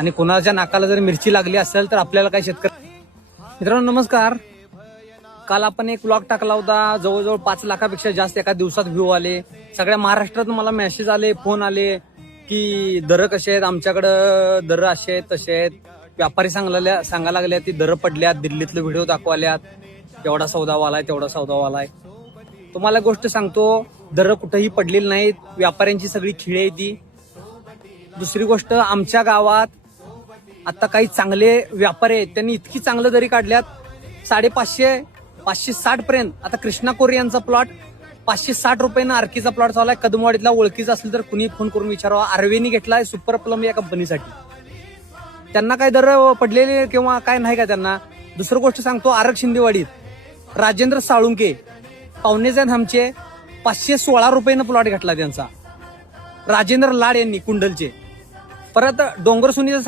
आणि कोणाच्या नाकाला जर मिरची लागली असेल तर आपल्याला काय शेतकरी मित्रांनो नमस्कार. काल आपण एक व्लॉग टाकला होता. जवळजवळ 5 लाखापेक्षा जास्त एका दिवसात व्ह्यू आले. सगळ्या महाराष्ट्रात मला मेसेज आले, फोन आले की दर कसे आहेत, आमच्याकडं दर असे आहेत तसे आहेत. व्यापारी सांगायला लागल्या ती दर पडल्यात, दिल्लीतले व्हिडिओ दाखवाल्यात, एवढा सौदा वालाय तेवढा सौदा वालाय. तुम्हाला गोष्ट सांगतो, दर कुठेही पडलेली नाहीत. व्यापाऱ्यांची सगळी खिळे आहे ती. दुसरी गोष्ट, आमच्या गावात आता काही चांगले व्यापारी आहेत, त्यांनी इतकी चांगलं दरी काढल्यात 550 560 पर्यंत. आता कृष्णा कोरे यांचा प्लॉट 560 रुपयानं आरकीचा प्लॉट चाललाय. कदमवाडीतला ओळखीचा असेल तर कुणी फोन करून विचारावा. आर्वेनी घेतलाय सुपर प्लम या कंपनीसाठी. त्यांना काय दर पडलेले किंवा काय नाही का त्यांना. दुसरी गोष्ट सांगतो, आरक शिंदेवाडीत राजेंद्र साळुंके पाहुणेच आहेत आमचे, 516 रुपयानं प्लॉट घेतला त्यांचा. राजेंद्र लाड यांनी कुंडलचे. परत डोंगरसुनीचं